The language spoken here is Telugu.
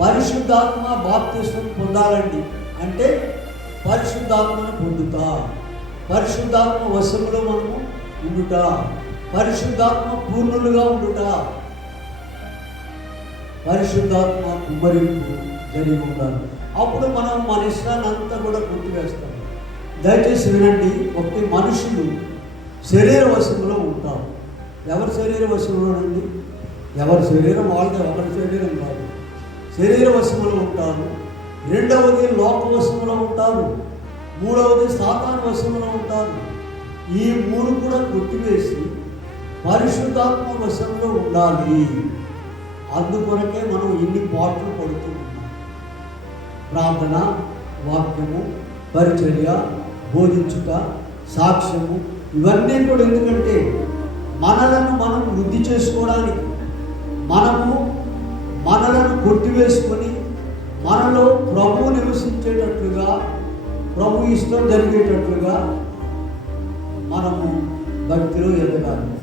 పరిశుద్ధాత్మ బాప్తిస్మం పొందాలండి అంటే పరిశుద్ధాత్మను పొందుతా, పరిశుద్ధాత్మ వశములో మనము ఉండుట, పరిశుద్ధాత్మ పూర్ణులుగా ఉండుట, పరిశుద్ధాత్మ కుమ్మరింపు జరిగి ఉండాలి. అప్పుడు మనం మన ఇష్టాన్ని అంతా కూడా కొట్టివేస్తాం. దయచేసి వినండి, ఒకటి మనుషులు శరీర వశంలో ఉంటారు. ఎవరి శరీర వశంలోనండి? ఎవరి శరీరం వాళ్ళదే, ఒకరి శరీరం కాదు. శరీర వశంలో ఉంటారు. రెండవది లోక వశంలో ఉంటారు. మూడవది సాతాను వశంలో ఉంటారు. ఈ మూడు కూడా కొట్టివేసి పరిశుద్ధాత్మ వశంలో ఉండాలి. అందుకొరకే మనం ఇన్ని పాటలు పడుతూ ఉన్నాం. ప్రార్థన, వాక్యము, పరిచర్య, బోధించుట, సాక్ష్యము, ఇవన్నీ కూడా ఎందుకంటే మనలను మనం వృద్ధి చేసుకోవడానికి, మనలను కొట్టివేసుకొని మనలో ప్రభువు నివసించేటట్లుగా, ప్రభు ఇష్టం జరిగేటట్లుగా మనము భక్తిలో ఎదగాలి.